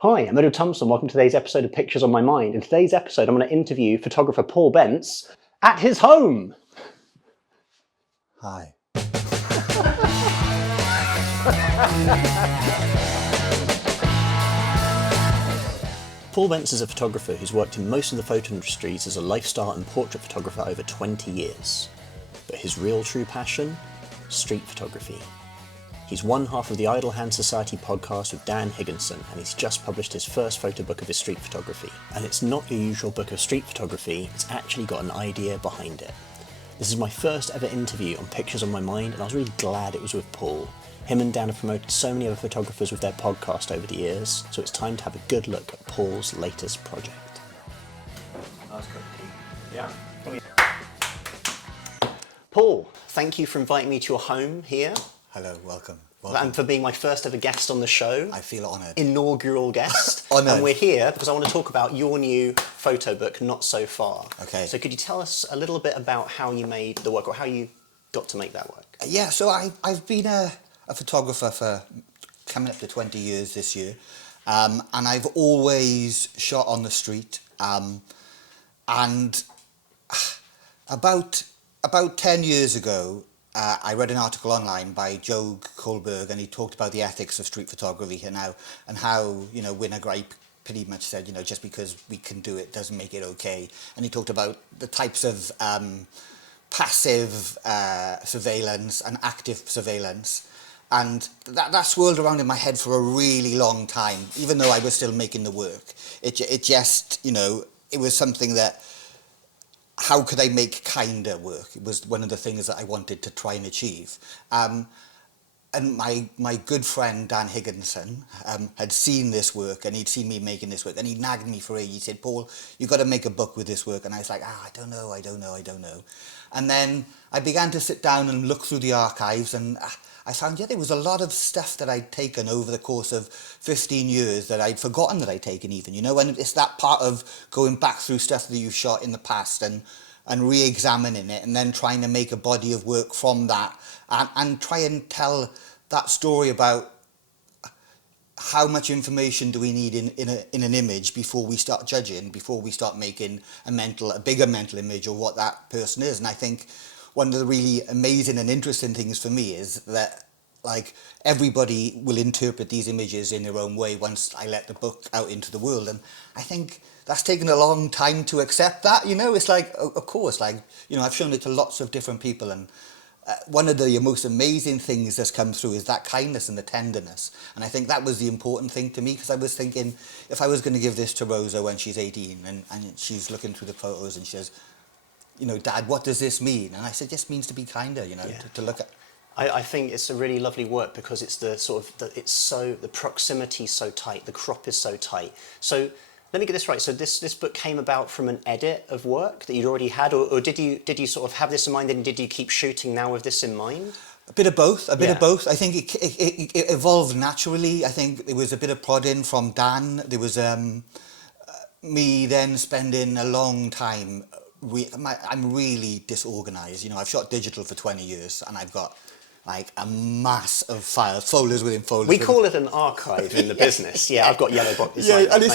Hi, I'm Edward Thompson. Welcome to today's episode of Pictures on My Mind. In today's episode, I'm going to interview photographer Paul Bence at his home. Hi. Paul Bence is a photographer who's worked in most of the photo industries as a lifestyle and portrait photographer over 20 years. But his real true passion? Street photography. He's one half of the Idle Hand Society podcast with Dan Higginson, and he's just published his first photo book of his street photography. And it's not your usual book of street photography, it's actually got an idea behind it. This is my first ever interview on Pictures on My Mind, and I was really glad it was with Paul. Him and Dan have promoted so many other photographers with their podcast over the years, so it's time to have a good look at Paul's latest project. That's good. Yeah. Paul, thank you for inviting me to your home here. Hello, welcome. And for being my first ever guest on the show. I feel honoured. Inaugural guest. Honoured. And we're here because I want to talk about your new photo book, Not So Far. Okay. So could you tell us a little bit about how you made the work, or how you got to make that work? Yeah, so I've been a photographer for coming up to 20 years this year, and I've always shot on the street. And about 10 years ago, I read an article online by Joe Kohlberg, and he talked about the ethics of street photography and how Winner Gripe pretty much said, just because we can do it doesn't make it okay. And he talked about the types of passive surveillance and active surveillance. And that swirled around in my head for a really long time, even though I was still making the work. It just, it was something that, how could I make kinder work? It was one of the things that I wanted to try and achieve. And my good friend Dan Higginson had seen this work, and he'd seen me making this work, and he nagged me for it. He said, "Paul, you've got to make a book with this work." And I was like, I don't know. And then I began to sit down and look through the archives, and I found, there was a lot of stuff that I'd taken over the course of 15 years that I'd forgotten that I'd taken even, and it's that part of going back through stuff that you've shot in the past and re-examining it, and then trying to make a body of work from that, and try and tell that story about how much information do we need in an image before we start judging, before we start making a bigger mental image of what that person is. And I think one of the really amazing and interesting things for me is that, everybody will interpret these images in their own way once I let the book out into the world. And I think that's taken a long time to accept that, It's like, of course, I've shown it to lots of different people, and one of the most amazing things that's come through is that kindness and the tenderness. And I think that was the important thing to me, because I was thinking, if I was going to give this to Rosa when she's 18 and she's looking through the photos and she says, "Dad, what does this mean?" And I said, it just means to be kinder, to look at. I think it's a really lovely work because it's the the proximity's so tight, the crop is so tight. So let me get this right. So this book came about from an edit of work that you'd already had, or did you sort of have this in mind, and did you keep shooting now with this in mind? A bit of both. Of both. I think it evolved naturally. I think there was a bit of prodding from Dan. There was me then spending a long time. I'm really disorganized. I've shot digital for 20 years, and I've got a mass of files, folders within folders. We call it an archive in the business. Yeah, I've got yellow boxes. Yeah, and it's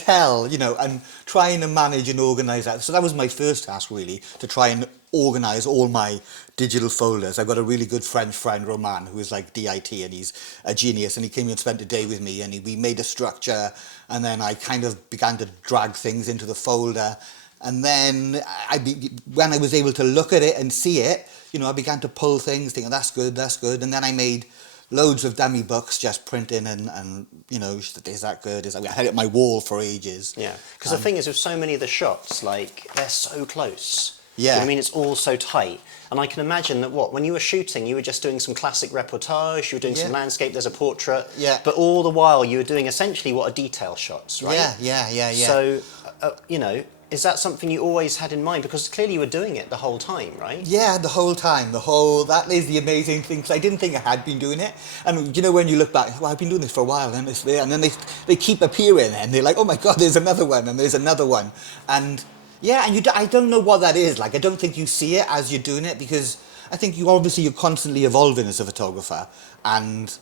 hell, and trying to manage and organise that. So that was my first task, really, to try and organise all my digital folders. I've got a really good French friend, Roland, who is like DIT, and he's a genius, and he came and spent a day with me, and we made a structure, and then I kind of began to drag things into the folder. And then when I was able to look at it and see it, I began to pull things, thinking, that's good. And then I made loads of dummy books, just printing and is that good? I had it on my wall for ages. Yeah, because the thing is, with so many of the shots, they're so close. Yeah. I mean, it's all so tight. And I can imagine that when you were shooting, you were just doing some classic reportage, you were doing some landscape, there's a portrait. Yeah. But all the while, you were doing essentially what are detail shots, right? Yeah. So, is that something you always had in mind? Because clearly you were doing it the whole time, right? Yeah, the whole time. That is the amazing thing, because I didn't think I had been doing it. And when you look back, I've been doing this for a while, and it's there, and then they keep appearing, and they're like, oh my God, there's another one, and there's another one. And I don't know what that is. I don't think you see it as you're doing it, because I think you're constantly evolving as a photographer, and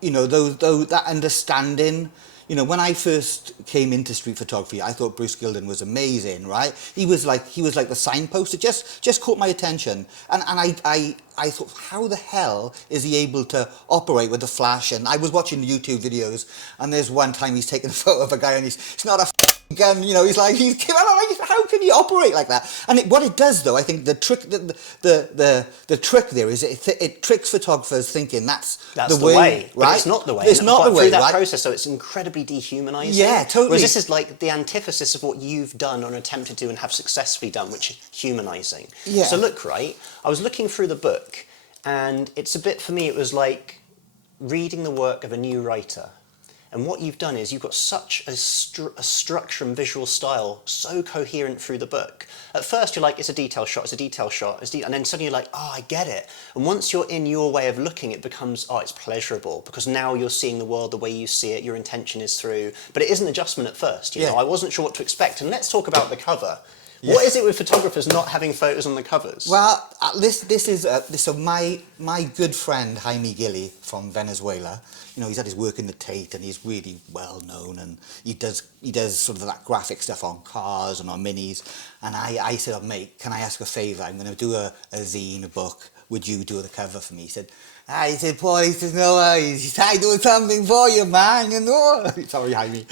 you know, that understanding. You know, when I first came into street photography, I thought Bruce Gilden was amazing, right? He was like the signpost. It just caught my attention, and I thought, how the hell is he able to operate with the flash? And I was watching YouTube videos, and there's one time he's taking a photo of a guy, and it's not a gun, you know. He's like, how can he operate like that? And what it does, though, I think the trick there is it tricks photographers thinking that's the way, right? But it's not the way. It's not the way, through that right? process, so it's incredibly dehumanising. Yeah, totally. Whereas this is like the antithesis of what you've done or attempted to and have successfully done, which is humanising. Yeah. So look, right, I was looking through the book, and it's a bit, for me, it was like reading the work of a new writer. And what you've done is you've got such a structure and visual style, so coherent through the book. At first you're like, it's a detail shot, it's a detail shot, and then suddenly you're like, oh, I get it. And once you're in your way of looking, it becomes, oh, it's pleasurable, because now you're seeing the world the way you see it, your intention is through. But it is an adjustment at first, you know. I wasn't sure what to expect. And let's talk about the cover. Yeah. What is it with photographers not having photos on the covers? Well, this is so my good friend Jaime Gilly from Venezuela. You know, he's had his work in the Tate, and he's really well known, and he does sort of that graphic stuff on cars and on minis. And I said, oh, mate, can I ask a favour? I'm going to do a zine, a book. Would you do the cover for me? He said, Paul, he said, no worries. I do something for you, man. You know. Sorry, Jaime.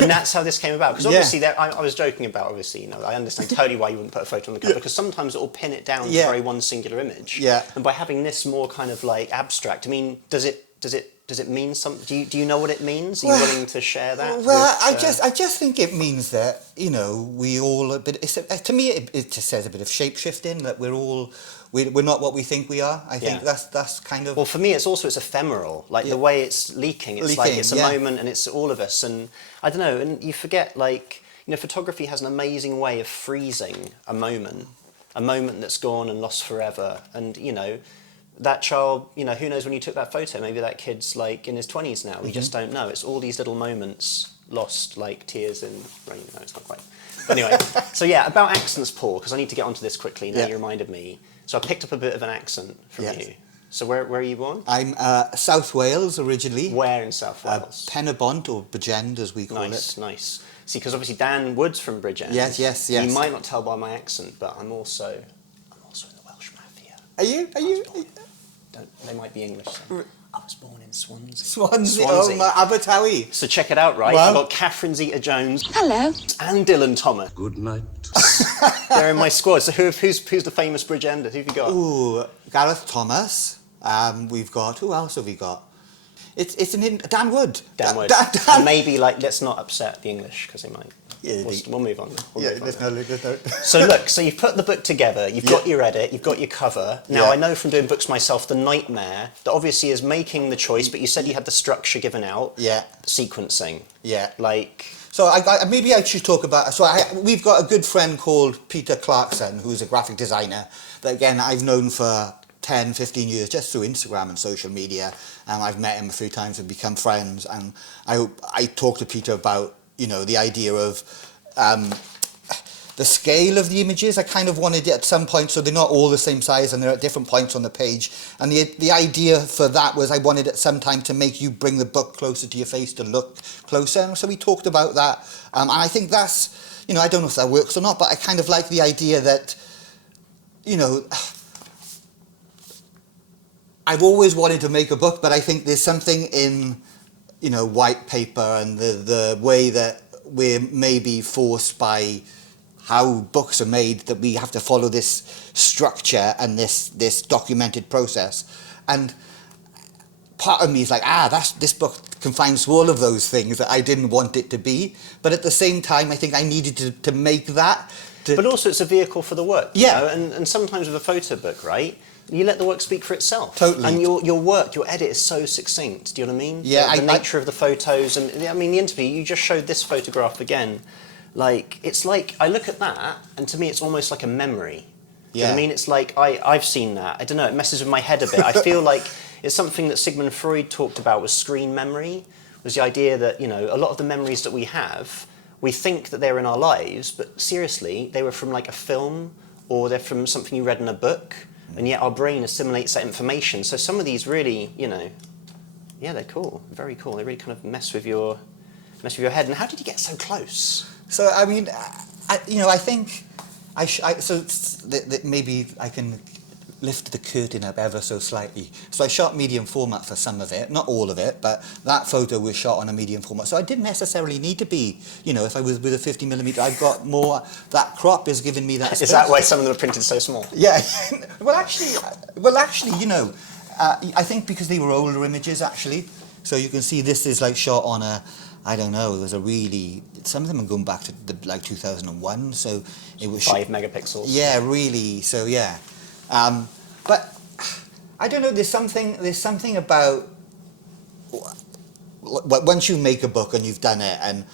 And that's how this came about. Because obviously, I was joking about, obviously, you know, I understand totally why you wouldn't put a photo on the cover, because sometimes it will pin it down to very one singular image. Yeah. And by having this more kind of like abstract, I mean, does it mean something? Do you know what it means? Are you willing to share that? Well, I just think it means that, you know, we all a bit. To me, it just says a bit of shape shifting, that we're not what we think we are. I think that's kind of. Well, for me, it's ephemeral. Like the way it's leaking. It's like it's a moment, and it's all of us. And I don't know. And you forget, like, you know, photography has an amazing way of freezing a moment that's gone and lost forever. And you know, that child, you know, who knows when you took that photo? Maybe that kid's like in his 20s now. We just don't know. It's all these little moments lost, like tears in rain. No, it's not quite. Anyway, so yeah, about accents, Paul, because I need to get onto this quickly. Now you reminded me. So I picked up a bit of an accent from you. So where are you born? I'm South Wales originally. Where in South Wales? Penabont, or Bridgend as we call it. Nice. See, because obviously Dan Wood's from Bridgend. Yes. You might not tell by my accent, but I'm also in the Welsh Mafia. Are you? They might be English. So. I was born in Swansea. Swansea. Oh, my Abertawe. So check it out, right? I've got Catherine Zeta-Jones. Hello. And Dylan Thomas. Good night. They're in my squad. So who's the famous Bridgender? Who have you got? Ooh, Gareth Thomas. We've got, who else have we got? It's Dan Wood. Dan Wood. And maybe, like, let's not upset the English, because they might. We'll move on. There's no. So look, so you've put the book together, you've got your edit, you've got your cover. Now I know from doing books myself, the nightmare that obviously is making the choice, but you said you had the structure given out. Yeah. Sequencing. Yeah. Like. So maybe I should talk about. We've got a good friend called Peter Clarkson, who's a graphic designer that, again, I've known for 10, 15 years just through Instagram and social media, and I've met him a few times and become friends. And I talked to Peter about, you know, the idea of the scale of the images. I kind of wanted it at some point so they're not all the same size and they're at different points on the page. And the idea for that was I wanted at some time to make you bring the book closer to your face, to look closer. And so we talked about that. And I think that's, you know, I don't know if that works or not, but I kind of like the idea that, you know, I've always wanted to make a book, but I think there's something in, you know, white paper and the way that we're maybe forced by how books are made, that we have to follow this structure and this documented process. And part of me is like, this book confines to all of those things that I didn't want it to be. But at the same time, I think I needed to make that. But also it's a vehicle for the work. You know? And sometimes with a photo book, right? You let the work speak for itself. Totally. And your work, your edit is so succinct. Do you know what I mean? Yeah. The nature of the photos, and I mean the interview. You just showed this photograph again. Like, it's like I look at that, and to me, it's almost like a memory. Do you know what I mean? It's like I've seen that. I don't know. It messes with my head a bit. I feel like it's something that Sigmund Freud talked about was screen memory. Was the idea that, you know, a lot of the memories that we have, we think that they're in our lives, but seriously, they were from like a film, or they're from something you read in a book. And yet our brain assimilates that information. So some of these really, you know, Yeah, they're cool. Very cool. They really kind of mess with your head. And how did you get so close? So I mean, I think maybe I can lift the curtain up ever so slightly. So I shot medium format for some of it, not all of it, but that photo was shot on a medium format. So I didn't necessarily need to be, if I was with a 50mm, I've got more. That crop is giving me that space. Is that why some of them are printed so small? Yeah. well, actually, I think because they were older images, actually. So you can see this is like shot on a, I don't know, it was a really, some of them are going back to like 2001, so it was 5 megapixels. Yeah, really. So yeah, but I don't know. There's something about once you make a book and you've done it and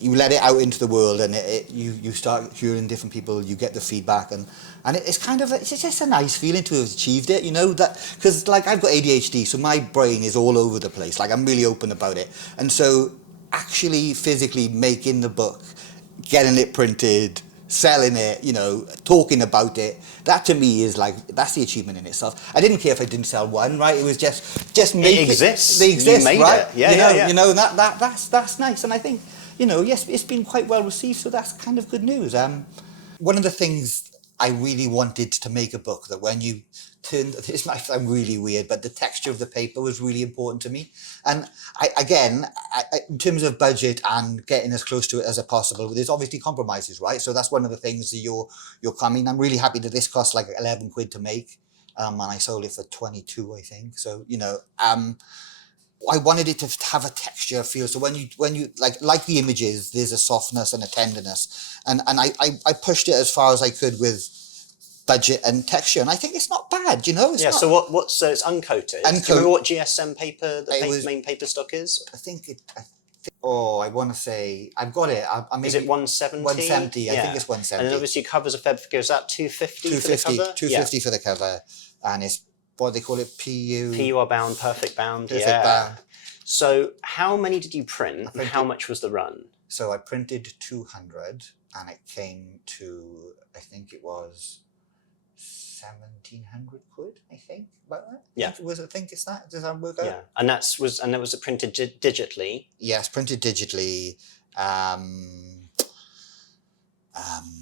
you let it out into the world and you start hearing different people, you get the feedback and it's kind of it's just a nice feeling to have achieved it, that because like I've got ADHD, so my brain is all over the place. Like I'm really open about it, and so actually physically making the book, getting it printed, selling it, talking about it, that to me is like, that's the achievement in itself. I didn't care if I didn't sell one, right? It was just make it exists. They exist, you made right? It. Yeah. That's nice. And I think, yes, it's been quite well received, so that's kind of good news. One of the things I really wanted to make a book that when you turned, this might sound really weird, but the texture of the paper was really important to me. And in terms of budget and getting as close to it as possible, there's obviously compromises, right? So that's one of the things that you're coming. I'm really happy that this cost like 11 quid to make, and I sold it for 22, I think. So I wanted it to have a texture feel. So when you like the images, there's a softness and a tenderness, and I pushed it as far as I could with budget and texture, and I think it's not bad, It's not, so so it's uncoated. Do you remember what GSM paper main paper stock is? I want to say I've got it. Is it 170? 170. Yeah. I think it's 170. And then obviously covers a fair figure. Is that 250 for the cover? 250 for the cover, and it's what they call it, PUR bound, perfect bound. Perfect bound. So how many did you print, and how much was the run? So I printed 200, and it came to, I think it was 1,700 quid, I think, about that. Yeah. Does that work out? Yeah, and that was printed digitally. Yes, printed digitally.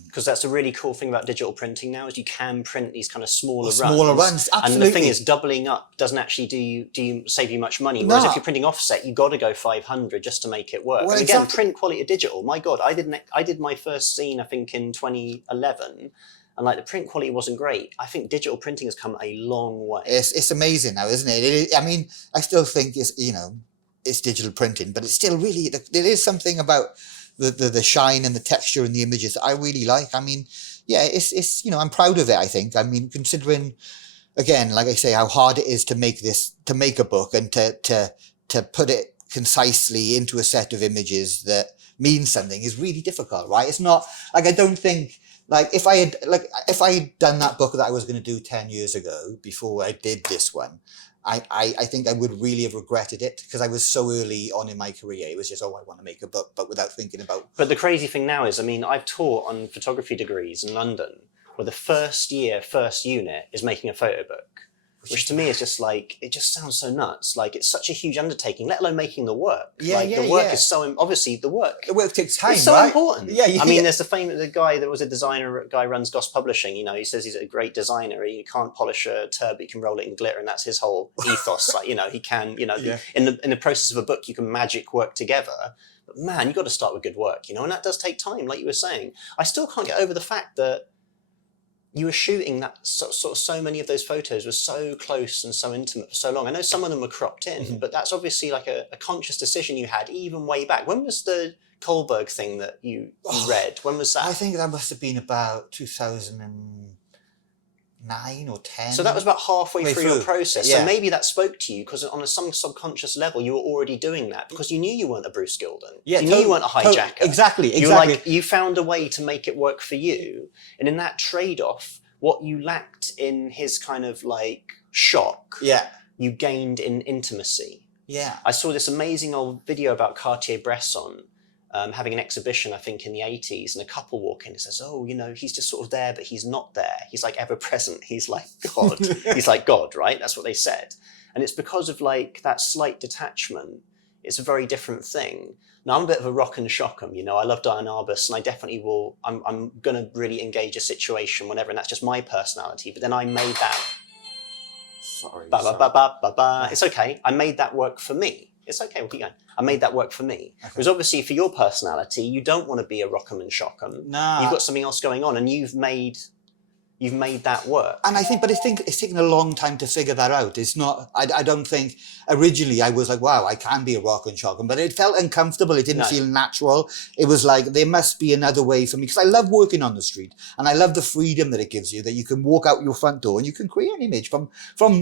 Because that's a really cool thing about digital printing now, is you can print these kind of smaller runs. Absolutely. And the thing is, doubling up doesn't actually save you much money. Whereas if you're printing offset, you've got to go 500 just to make it work. Well, and exactly. Again, print quality of digital. My God, I did my first scene, I think, in 2011. And like the print quality wasn't great. I think digital printing has come a long way. It's amazing now, isn't it? I mean, I still think it's digital printing, but it's still really, there is something about the shine and the texture and the images that I really like. I mean, yeah, it's I'm proud of it, I think. I mean, considering, again, like I say, how hard it is to make a book and to put it concisely into a set of images that means something is really difficult, right? It's not, like, I don't think, like, if I had done that book that I was going to do 10 years ago before I did this one, I think I would really have regretted it, because I was so early on in my career. It was just, I want to make a book, but without thinking about... But the crazy thing now is, I mean, I've taught on photography degrees in London, where the first unit is making a photo book, which to me is just like, it just sounds so nuts. Like, it's such a huge undertaking, let alone making the work. The work is so, obviously the work takes time, it's so important. Yeah. I mean, there's the guy that was a designer, guy runs Goss Publishing, he says he's a great designer. He can't polish a turb, he can roll it in glitter, and that's his whole ethos. Like, he can, in the process of a book, you can magic work together. But man, you've got to start with good work, and that does take time, like you were saying. I still can't get over the fact that you were shooting that so many of those photos were so close and so intimate for so long. I know some of them were cropped in, but that's obviously like a conscious decision you had even way back. When was the Kohlberg thing that you read? When was that? I think that must have been about 2009 or 10. So that was about halfway through your process. Yeah. So maybe that spoke to you, because on some subconscious level you were already doing that, because you knew you weren't a Bruce Gilden. Yeah, you knew you weren't a hijacker. Exactly. You were like, you found a way to make it work for you. And in that trade-off, what you lacked in his kind of like shock, you gained in intimacy. Yeah. I saw this amazing old video about Cartier-Bresson, having an exhibition, I think, in the 80s, and a couple walk in and says, oh, he's just sort of there, but he's not there. He's like ever present. He's like God. He's like God, right? That's what they said. And it's because of like that slight detachment. It's a very different thing. Now, I'm a bit of a rock and shock 'em, I love Diane Arbus, and I definitely will, I'm going to really engage a situation whenever, and that's just my personality. But then I made that... Sorry. It's okay. I made that work for me. It's okay, we'll keep going. I made that work for me. Okay. Because obviously for your personality, you don't want to be a rock 'em and shock 'em. Nah. You've got something else going on, and you've made that work. And I think it's taken a long time to figure that out. It's not, I don't think, originally I was like, wow, I can be a rock and shock 'em, but it felt uncomfortable. It didn't feel natural. It was like, there must be another way for me, because I love working on the street, and I love the freedom that it gives you, that you can walk out your front door and you can create an image from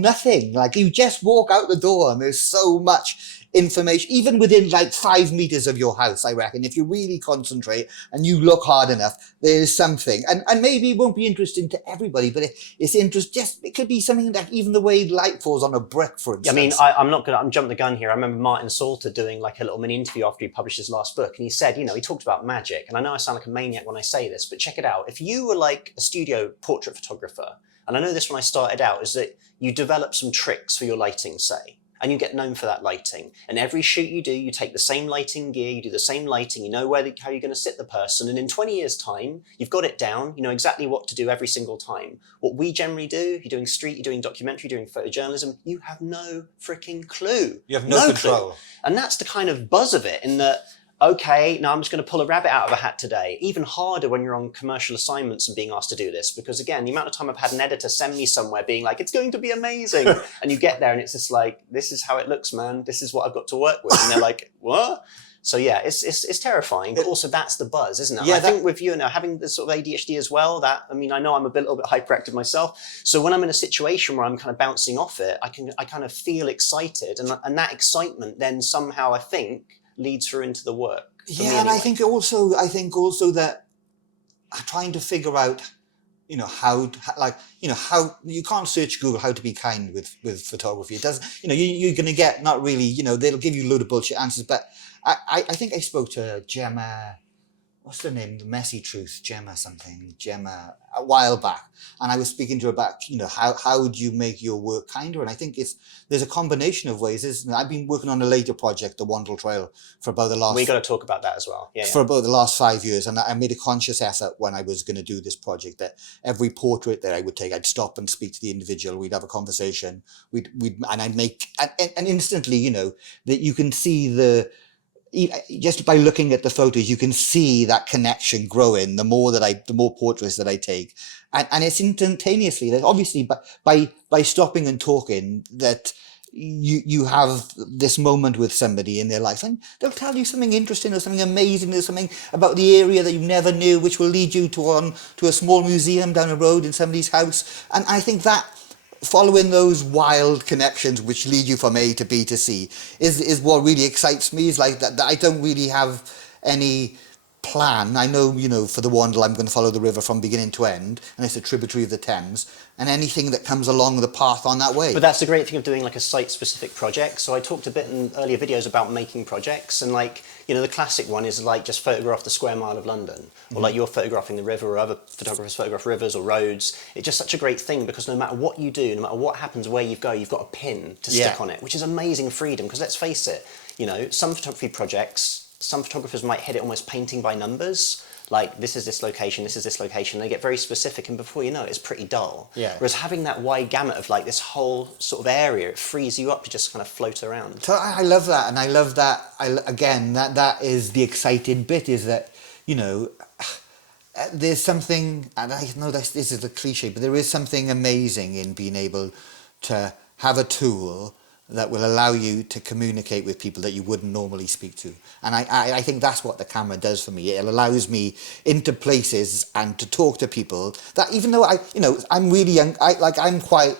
nothing. Like, you just walk out the door and there's so much information, even within like 5 meters of your house. I reckon if you really concentrate and you look hard enough, there's something, and maybe it won't be interesting to everybody, but it's it could be something like even the way light falls on a brick, for instance. I mean, I'm jumping the gun here. I remember Martin Salter doing like a little mini interview after he published his last book, and he said, he talked about magic, and I know I sound like a maniac when I say this, but check it out. If you were like a studio portrait photographer, and I know this when I started out, is that you develop some tricks for your lighting, say, and you get known for that lighting. And every shoot you do, you take the same lighting gear, you do the same lighting, you know how you're going to sit the person, and in 20 years' time, you've got it down, you know exactly what to do every single time. What we generally do, you're doing street, you're doing documentary, you're doing photojournalism, you have no freaking clue. You have no control. Clue. And that's the kind of buzz of it, in that, okay, now I'm just going to pull a rabbit out of a hat today. Even harder when you're on commercial assignments and being asked to do this, because again, the amount of time I've had an editor send me somewhere being like, it's going to be amazing. And you get there and it's just like, this is how it looks, man. This is what I've got to work with. And they're like, what? So yeah, it's terrifying, but also that's the buzz, isn't it? Yeah, I think with you now having this sort of ADHD as well, I know I'm a little bit hyperactive myself. So when I'm in a situation where I'm kind of bouncing off it, I kind of feel excited, and that excitement then somehow, I think, leads her into the work. Yeah, and anyway. I think also that trying to figure out, how you can't search Google how to be kind with photography. It does, you're going to get not really, they'll give you a load of bullshit answers. But I think I spoke to Gemma, what's her name? The Messy Truth, Gemma, a while back. And I was speaking to her about, how would you make your work kinder? And I think there's a combination of ways, isn't it? I've been working on a later project, the Wandle Trail, for about the last... We got to talk about that as well. Yeah. For about the last 5 years. And I made a conscious effort when I was going to do this project that every portrait that I would take, I'd stop and speak to the individual. We'd have a conversation. And I'd make... And instantly, that you can see just by looking at the photos, you can see that connection growing. The more portraits that I take, and it's instantaneously. That obviously, by stopping and talking, that you have this moment with somebody in their life, and they'll tell you something interesting or something amazing or something about the area that you never knew, which will lead you to a small museum down the road in somebody's house. And I think that, following those wild connections which lead you from A to B to C is what really excites me. Is like that I don't really have any plan. I know, for the Wandle, I'm going to follow the river from beginning to end, and it's a tributary of the Thames, and anything that comes along the path on that way. But that's the great thing of doing like a site-specific project. So I talked a bit in earlier videos about making projects, and the classic one is like just photograph the square mile of London, or like you're photographing the river, or other photographers photograph rivers or roads. It's just such a great thing, because no matter what you do, no matter what happens, where you go, you've got a pin to stick on it, which is amazing freedom. Because let's face it, some photography projects, some photographers might hit it almost painting by numbers. Like, this is this location, this is this location. They get very specific, and before you know it, it's pretty dull. Yeah. Whereas having that wide gamut of like this whole sort of area, it frees you up to just kind of float around. So I love that, and I love that. That is the exciting bit, is that, there's something, and I know this is a cliche, but there is something amazing in being able to have a tool that will allow you to communicate with people that you wouldn't normally speak to. And I think that's what the camera does for me. It allows me into places and to talk to people that, even though I'm really young, I'm quite...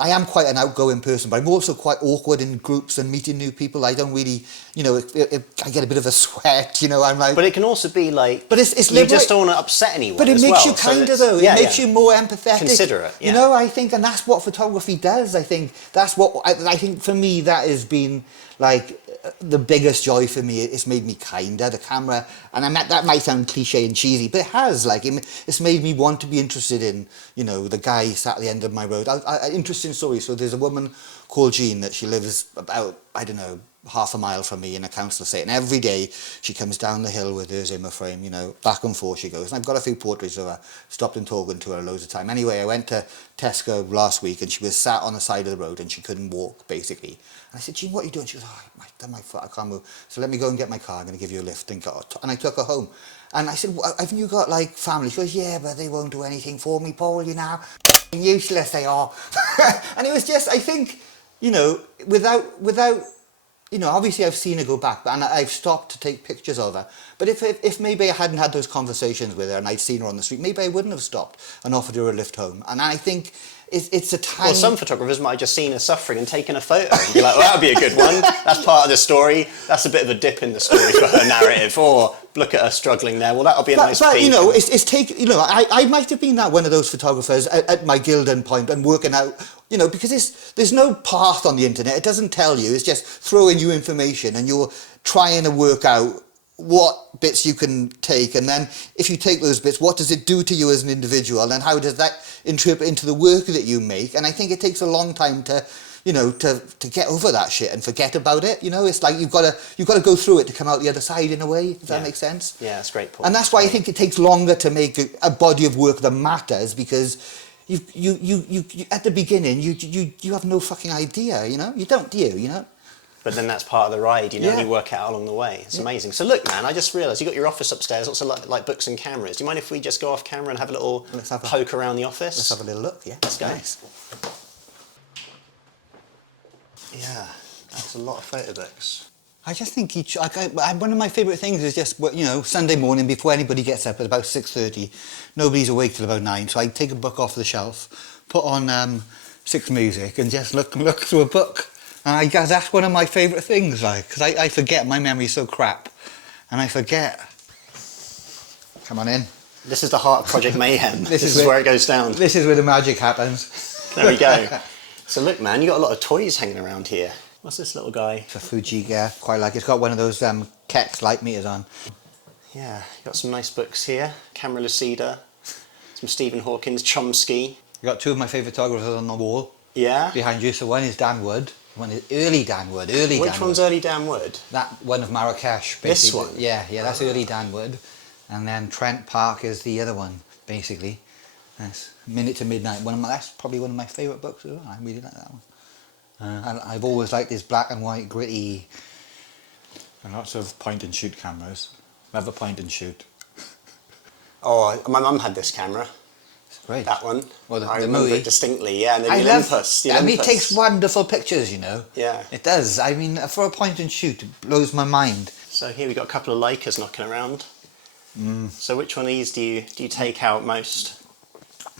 I am quite an outgoing person, but I'm also quite awkward in groups and meeting new people. I don't really, I get a bit of a sweat, I'm like... But it can also be like... But it's you just don't want to upset anyone. But it makes you kinder, though. It makes you more empathetic. Considerate, yeah. I think, and that's what photography does. I think that's what... I think for me, that has been like the biggest joy for me, it's made me kinder, the camera. And that might sound cliche and cheesy, but it has. Like, it's made me want to be interested in, you know, the guy sat at the end of my road. Interesting story. So there's a woman called Jean that she lives about, I don't know, half a mile from me in a council estate, and every day she comes down the hill with her Zimmer frame, you know, back and forth she goes, and I've got a few portraits of her, stopped and talking to her loads of time. Anyway, I went to Tesco last week and she was sat on the side of the road and she couldn't walk, basically. And I said, Jean, what are you doing? She goes, oh, I've done my foot, I can't move, so let me go and get my car, I'm going to give you a lift. And I took her home, and I said, well, haven't you got like family? She goes, yeah, but they won't do anything for me, Paul, you know, useless they are. And it was just, I think, you know, without you know, obviously I've seen her go back, and I've stopped to take pictures of her. But if maybe I hadn't had those conversations with her and I'd seen her on the street, maybe I wouldn't have stopped and offered her a lift home. And I think it's a time... Well, some photographers might have just seen her suffering and taken a photo and be like, well, that'd be a good one. That's part of the story. That's a bit of a dip in the story for her narrative. Or look at her struggling there. Well, that'll be a nice But peak. you know, you know, I might have been one of those photographers at my Gildan point and working out, you know, because there's no path on the internet. It doesn't tell you. It's just throwing you information, and you're trying to work out what bits you can take, and then if you take those bits, what does it do to you as an individual, and how does that interpret into the work that you make? And I think it takes a long time to, you know, to get over that shit and forget about it. You know, it's like you've got to go through it to come out the other side, in a way. If that makes sense. Yeah, that's great, Paul. And that's why I think it takes longer to make a body of work that matters, because you at the beginning you have no fucking idea. You know, you don't, do you? You know. But then that's part of the ride, you know, Yeah. you work it out along the way. It's amazing. So look, man, I just realised you got your office upstairs, lots of like books and cameras. Do you mind if we just go off camera and have a little poke around the office? Let's have a little look. Yeah, let's go. Nice. Yeah, that's a lot of photo books. I just think one of my favourite things is just, you know, Sunday morning before anybody gets up at about 6:30, nobody's awake till about 9, so I take a book off the shelf, put on 6 music, and just look through a book. And I guess that's one of my favourite things, like, because I forget, my memory's so crap, and I forget. Come on in. This is the heart of Project Mayhem. This is where it goes down. This is where the magic happens. There we go. So look, man, you got a lot of toys hanging around here. What's this little guy? It's a Fuji gear, quite like. It's got one of those Kex light meters on. Yeah, you got some nice books here. Camera Lucida, some Stephen Hawkins, Chomsky. You got 2 of my favourite photographers on the wall. Yeah. Behind you. So one is Dan Wood. One is early Dan Wood. Which one's early Dan Wood? That one of Marrakesh, basically. This one? Yeah, that's early Dan Wood. And then Trent Park is the other one, basically. That's Minute to Midnight. That's probably one of my favourite books as well. I really like that one. And I've always liked this black and white, gritty, and lots of point and shoot cameras. Love a point and shoot. Oh, my mum had this camera. Great. That one. Well, I remember it distinctly, yeah. And then the Olympus. I mean, it takes wonderful pictures, you know. Yeah. It does. I mean, for a point and shoot, it blows my mind. So here we got a couple of Leicas knocking around. So which one of these do you take out most?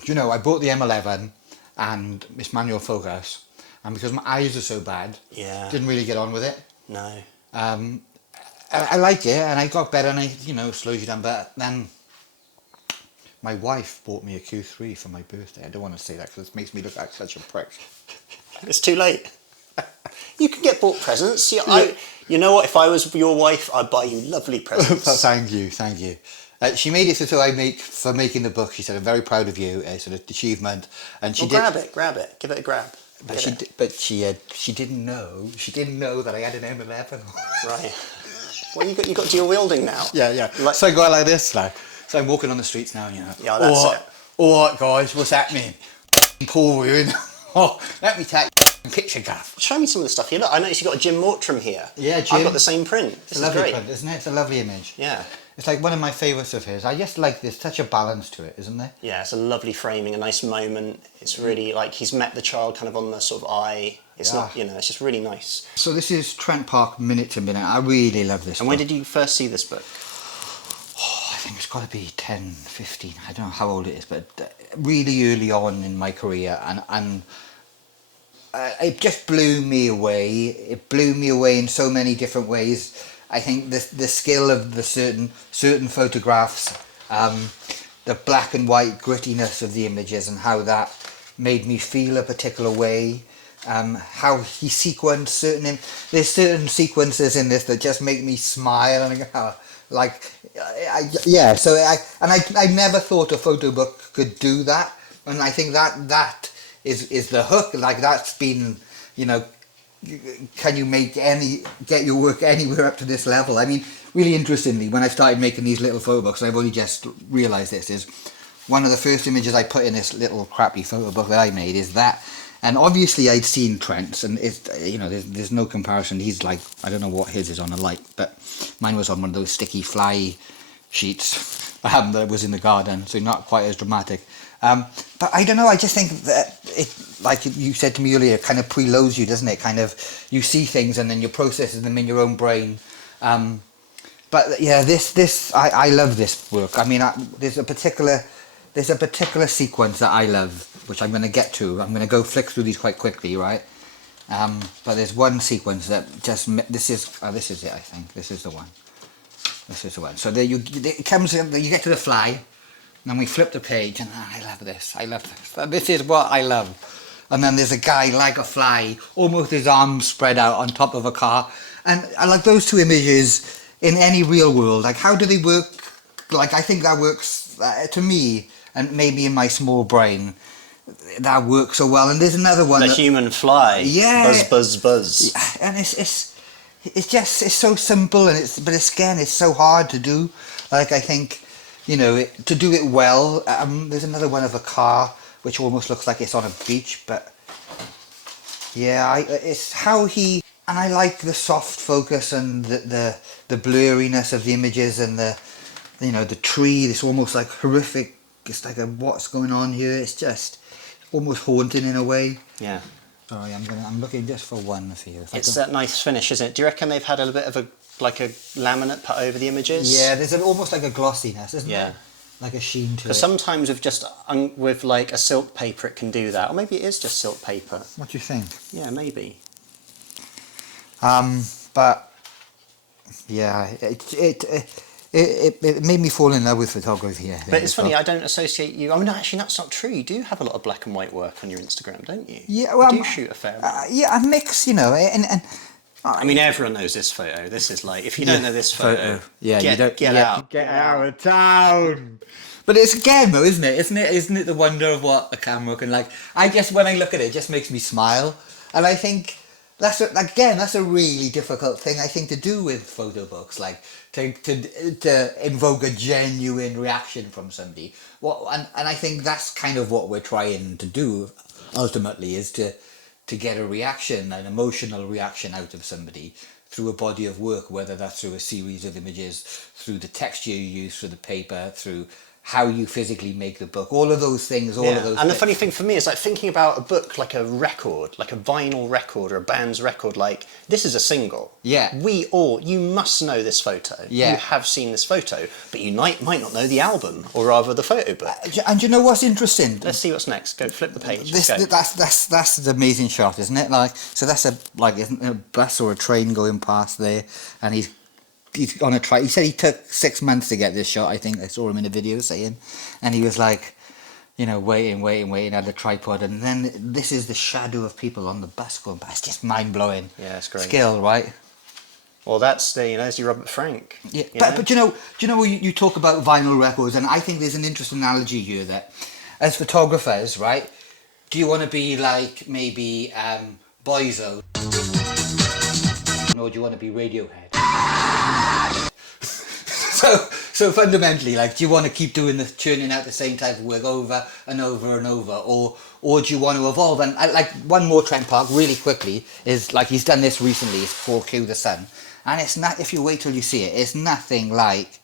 Do you know, I bought the M11 and it's manual focus, and because my eyes are so bad, didn't really get on with it. No. I like it, and I got better, and I, you know, slowed you down. But then my wife bought me a Q3 for my birthday. I don't want to say that because it makes me look like such a prick. It's too late. You can get bought presents. You know what? If I was your wife, I'd buy you lovely presents. Thank you. She made it so for making the book. She said, "I'm very proud of you. It's an achievement." And she grab it, give it a grab. But she didn't know. She didn't know that I had an M11. Right. Well, you got dual wielding now. Yeah. So I go like this, like. So I'm walking on the streets now, you know. Yeah, that's it. All right, guys, what's happening? Paul, we're in. Oh, let me take a picture, Gav. Show me some of the stuff here. Look, I noticed you got a Jim Mortram here. Yeah, Jim. I've got the same print. It's a lovely print, isn't it? It's a lovely image. Yeah. It's like one of my favourites of his. I just like there's such a balance to it, isn't there? Yeah, it's a lovely framing, a nice moment. It's really like he's met the child kind of on the sort of eye. It's not, you know, it's just really nice. So this is Trent Park Minute to Minute. I really love this book. And when did you first see this book? I think it's got to be 10, 15, I don't know how old it is, but really early on in my career, and it just blew me away. It blew me away in so many different ways. I think the skill of the certain photographs, the black and white grittiness of the images and how that made me feel a particular way, how he sequenced there's certain sequences in this that just make me smile, and I never thought a photo book could do that, and I think that is the hook. Like, that's been, you know, can you get your work anywhere up to this level? I mean, really interestingly, when I started making these little photo books, I've only just realised this, is one of the first images I put in this little crappy photo book that I made is that. And obviously I'd seen Trent's, and it's, you know, there's no comparison. He's like, I don't know what his is on a light, but mine was on one of those sticky fly sheets that was in the garden, so not quite as dramatic. But I don't know, I just think that it, like you said to me earlier, kind of preloads you, doesn't it? Kind of, you see things and then you're processing them in your own brain. But yeah, I love this work. I mean, there's a particular sequence that I love, which I'm going to get to. I'm going to go flick through these quite quickly, right? But there's one sequence that just, this is it, I think. This is the one. So there it comes in, you get to the fly, and then we flip the page, and I love this. This is what I love. And then there's a guy like a fly, almost his arms spread out on top of a car. And I like those two images in any real world. Like, how do they work? Like, I think that works to me, and maybe in my small brain, that works so well. And there's another one, the human fly. Yeah, buzz, buzz, buzz. And it's so simple, and but it's so hard to do. Like, I think, you know, to do it well. There's another one of a car which almost looks like it's on a beach, but yeah, it's how he. And I like the soft focus and the blurriness of the images, and the tree. It's almost like horrific. It's like what's going on here? It's just almost haunting in a way. Yeah. Sorry, I'm looking just for one for you. It's that nice finish, isn't it? Do you reckon they've had a bit of a laminate put over the images? Yeah, there's almost like a glossiness, isn't there? Like a sheen to it. Because sometimes with like a silk paper it can do that, or maybe it is just silk paper. What do you think? Yeah, maybe. But yeah, it made me fall in love with photography. I think, but it's funny, I don't associate you. I mean, actually, that's not true. You do have a lot of black and white work on your Instagram, don't you? Yeah, well, you do shoot a fair amount. Yeah, a mix, you know, and I mean, everyone knows this photo. This is like, if you don't know this photo, get out. Get out of town. But it's again, though, isn't it? Isn't it the wonder of what a camera can like? When I look at it, it just makes me smile, and I think that's a really difficult thing, I think, to do with photo books, like to invoke a genuine reaction from somebody. And I think that's kind of what we're trying to do ultimately, is to get a reaction, an emotional reaction out of somebody through a body of work, whether that's through a series of images, through the texture you use for the paper, through how you physically make the book, all of those things, And the funny thing for me is, like, thinking about a book like a record, like a vinyl record or a band's record, like, this is a single. Yeah. You must know this photo. Yeah. You have seen this photo, but you might not know the album, or rather the photo book. And you know what's interesting? Let's see what's next. Go, flip the page. That's the amazing shot, isn't it? Like, so that's a bus or a train going past there, and he's on a he said he took 6 months to get this shot. I think I saw him in a video saying, and he was like, you know, waiting at the tripod, and then this is the shadow of people on the bus going past. It's just mind blowing. Yeah, it's great. Skill, right? Well, that's there's your Robert Frank. Yeah, but do you know you talk about vinyl records, and I think there's an interesting analogy here that, as photographers, right? Do you want to be like maybe Boyzone, or do you want to be Radiohead? So fundamentally, like, do you want to keep churning out the same type of work over and over and over, or do you want to evolve? And like, one more Trent Park really quickly is, like, he's done this recently. It's 4Q the Sun, and it's not. If you wait till you see it, it's nothing like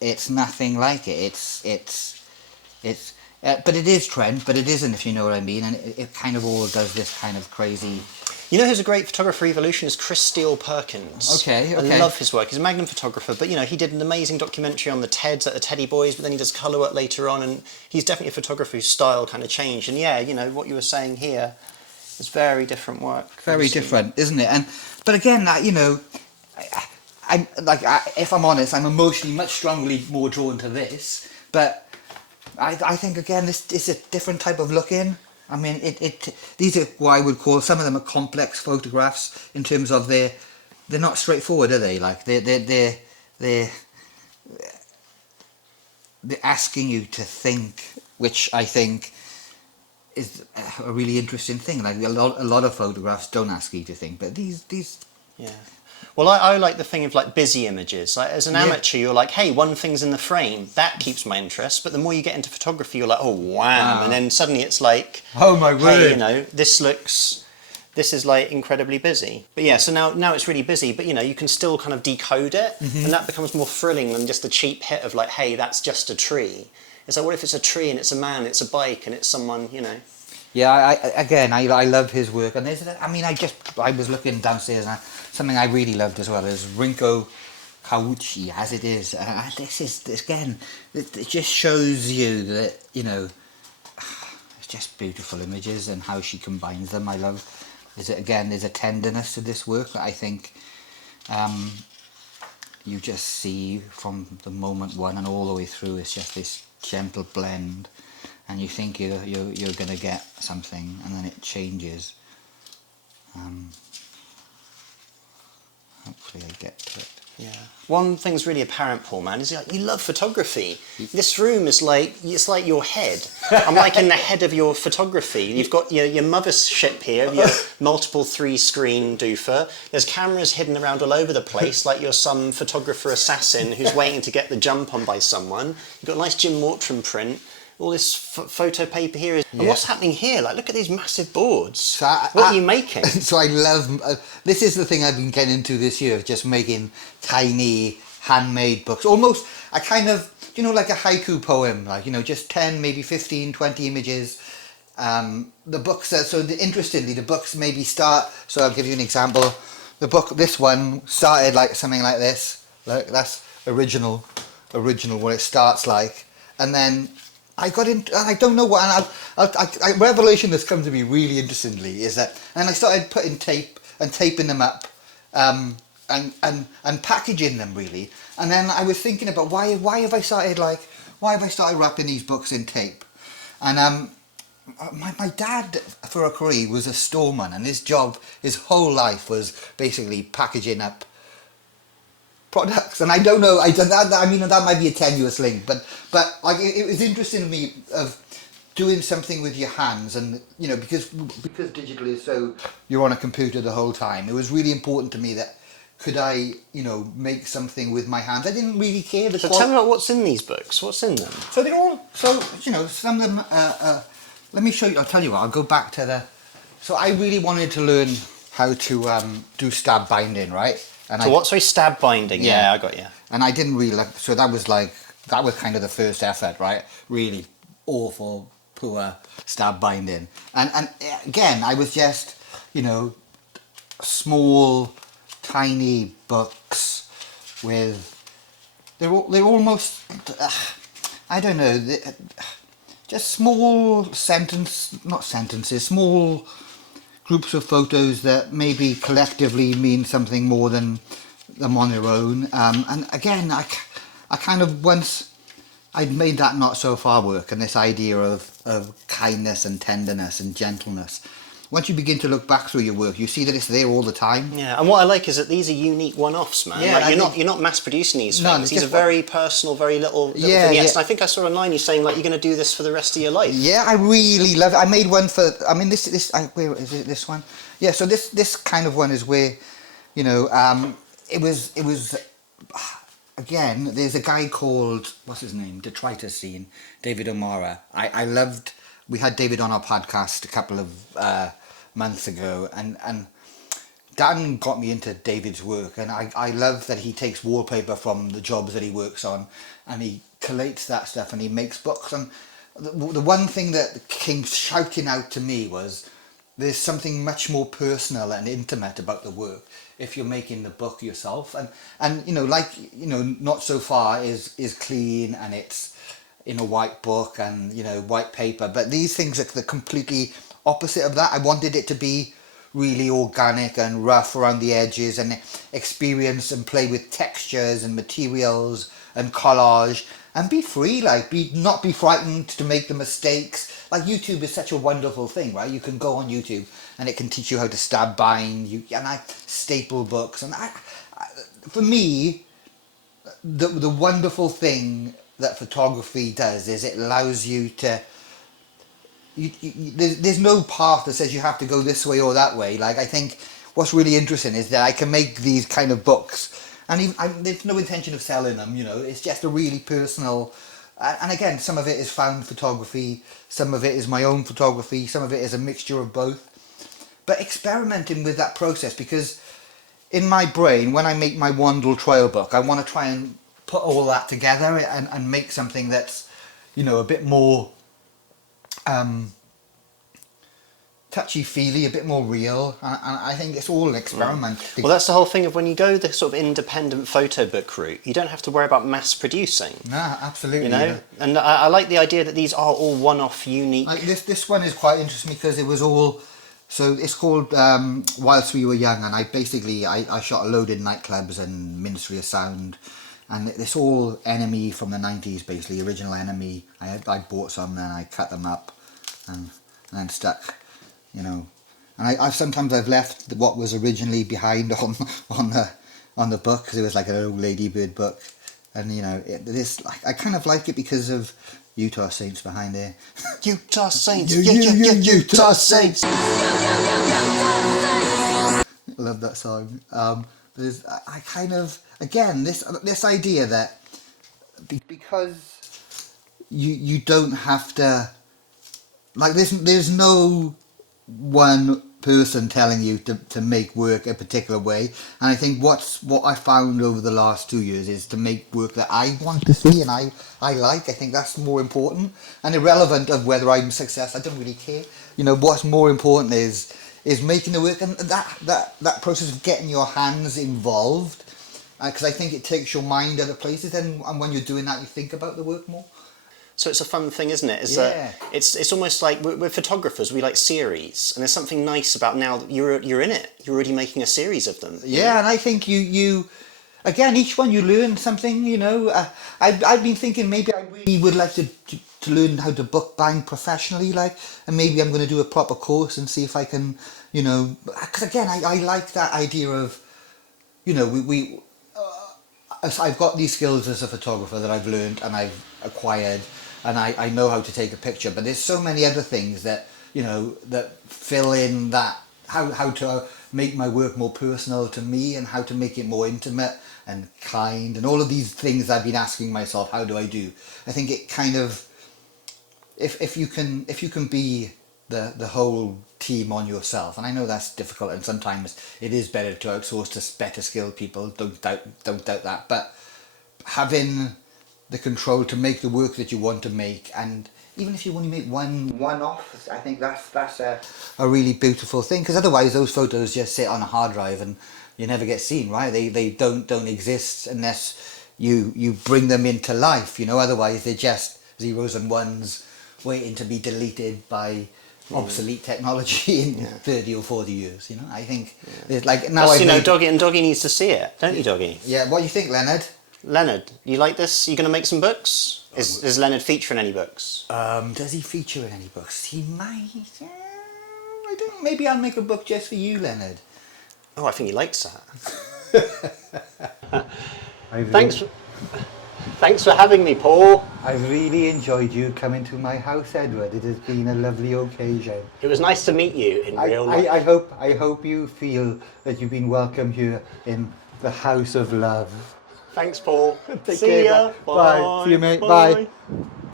it's nothing like it. It's. But it is Trent, but it isn't, if you know what I mean. And it kind of all does this kind of crazy. You know who's a great photographer evolution is Chris Steele Perkins. Okay. I love his work. He's a Magnum photographer, but, you know, he did an amazing documentary on the Teds at the Teddy Boys, but then he does colour work later on, and he's definitely a photographer whose style kind of changed. And yeah, you know, what you were saying here is very different work. Very different, isn't it? But again, you know, if I'm honest, I'm emotionally much strongly more drawn to this, but I think, again, this is a different type of look-in. I mean, these are what I would call, some of them are complex photographs in terms of they're not straightforward, are they? Like they're asking you to think, which I think is a really interesting thing. Like a lot of photographs don't ask you to think, but these. Yeah. Well, I like the thing of like busy images. Like as an amateur, you're like, hey, one thing's in the frame. That keeps my interest. But the more you get into photography, you're like, oh, wham. And then suddenly it's like, oh my word. Hey, you know, this is like incredibly busy. But yeah, so now it's really busy, but you know, you can still kind of decode it. And that becomes more thrilling than just the cheap hit of like, hey, that's just a tree. It's like, what if it's a tree and it's a man, it's a bike and it's someone, you know. Yeah, I love his work, and I was looking downstairs, and something I really loved as well is Rinko Kawuchi, as it is. This again, it just shows you that, you know, it's just beautiful images and how she combines them. I love. There's a tenderness to this work that I think you just see from the moment one and all the way through. It's just this gentle blend. And you think you're going to get something, and then it changes. Hopefully I get to it. Yeah. One thing's really apparent, Paul, man, is like you love photography. This room is like, it's like your head. I'm like in the head of your photography. You've got your mothership here, your multiple 3-screen doofer. There's cameras hidden around all over the place, like you're some photographer assassin who's waiting to get the jump on by someone. You've got a nice Jim Mortram print. All this photo paper here is... And what's happening here? Like, look at these massive boards. So what are you making? So I love... this is the thing I've been getting into this year, just making tiny, handmade books. Almost, I kind of, you know, like a haiku poem, like, you know, just 10, maybe 15, 20 images. The books, interestingly, the books maybe start... So I'll give you an example. The book, this one, started like something like this. Look, that's original, what it starts like. And then... I got into, I don't know what, and revelation that's come to me really interestingly is that, and I started putting tape and taping them up, and packaging them really, and then I was thinking about why have I started wrapping these books in tape, and my dad for a career was a storeman, and his whole life was basically packaging up products, and I don't know. That might be a tenuous link, but like it was interesting to me of doing something with your hands, and you know, because digital is so, you're on a computer the whole time. It was really important to me that could I, you know, make something with my hands. I didn't really care. So tell me about what's in these books. What's in them? So they're all, you know, some of them. Let me show you. I'll tell you what. I'll go back to the. So I really wanted to learn how to do stab binding, right? And Sorry, stab binding. Yeah, I got you. And I didn't really so that was kind of the first effort, right? Really awful, poor stab binding. And again, I was just, you know, small, tiny books with, they're almost, I don't know, just small small groups of photos that maybe collectively mean something more than them on their own. And again, I kind of, once I'd made that not so far work, and this idea of kindness and tenderness and gentleness, once you begin to look back through your work, you see that it's there all the time. Yeah, and what I like is that these are unique one-offs, man. Yeah, like you're not mass producing these things. These are very personal, very little vignettes. Yeah. And I think I saw online you saying like you're going to do this for the rest of your life. Yeah, I really love it. I made one for. I mean, where is it? This one? Yeah. So this kind of one is where, you know, it was. Again, there's a guy called, what's his name? Detritus Scene, David O'Mara. I loved. We had David on our podcast a couple of months ago, and Dan got me into David's work, and I love that he takes wallpaper from the jobs that he works on, and he collates that stuff and he makes books. And the one thing that came shouting out to me was, there's something much more personal and intimate about the work if you're making the book yourself. And you know, like, you know, Not So Far is clean, and it's in a white book and, you know, white paper, but these things are the completely opposite of that. I wanted it to be really organic and rough around the edges, and experience and play with textures and materials and collage, and be free, like not be frightened to make the mistakes. Like YouTube is such a wonderful thing, right? You can go on YouTube and it can teach you how to stab bind, and I staple books, and for me, the wonderful thing that photography does is it allows you to. There's no path that says you have to go this way or that way. Like, I think what's really interesting is that I can make these kind of books, and there's no intention of selling them. You know, it's just a really personal. And again, some of it is found photography, some of it is my own photography, some of it is a mixture of both. But experimenting with that process, because in my brain, when I make my Wandle trial book, I want to try and put all that together and make something that's, you know, a bit more touchy-feely, a bit more real, and I think it's all an experiment. Well, that's the whole thing of when you go the sort of independent photo book route, you don't have to worry about mass producing. No, absolutely. You know, yeah. and I like the idea that these are all one-off, unique. Like this one is quite interesting because it was all. So it's called Whilst We Were Young, and I shot a load in nightclubs and Ministry of Sound, and it's all Enemy from the 90s, basically, original Enemy. I bought some and I cut them up and then stuck, you know. And I've sometimes left what was originally behind on the book, because it was like an old Ladybird book, and you know I kind of like it because of Utah Saints behind there. Utah Saints, Utah Saints. Love that song. But I kind of, again, this idea that because you don't have to, like, there's no one person telling you to make work a particular way, and I think what I found over the last 2 years is to make work that I want to see and I like. I think that's more important, and irrelevant of whether I'm success, I don't really care. You know, what's more important is making the work, and that process of getting your hands involved, because I think it takes your mind other places, and when you're doing that you think about the work more. So it's a fun thing, isn't it? Yeah. It's almost like we're photographers. We like series, and there's something nice about now that you're in it. You're already making a series of them. Yeah, and I think you again, each one you learn something. You know, I've been thinking maybe I really would like to learn how to bookbind professionally, like, and maybe I'm going to do a proper course and see if I can, you know, because again, I like that idea of, you know, I've got these skills as a photographer that I've learned and I've acquired. And I know how to take a picture, but there's so many other things that, you know, that fill in that, how to make my work more personal to me, and how to make it more intimate and kind, and all of these things I've been asking myself, how do I do? I think it kind of, if you can be the whole team on yourself, and I know that's difficult, and sometimes it is better to outsource to better skilled people, don't doubt that, but having the control to make the work that you want to make, and even if you only make one off, I think that's a really beautiful thing, because otherwise those photos just sit on a hard drive and you never get seen, right? They don't exist unless you bring them into life, you know. Otherwise they're just zeros and ones waiting to be deleted by obsolete technology in 30 or 40 years, you know. I think there's like now, you know, Doggy needs to see it, don't you, Doggy? Yeah. What do you think, Leonard? Leonard, you like this? You going to make some books? Is Leonard featuring any books? Does he feature in any books? He might. I don't know. Maybe I'll make a book just for you, Leonard. Oh, I think he likes that. Thanks for having me, Paul. I've really enjoyed you coming to my house, Edward. It has been a lovely occasion. It was nice to meet you in real life. I hope you feel that you've been welcomed here in the house of love. Thanks, Paul. See ya. Bye. See you, mate. Bye.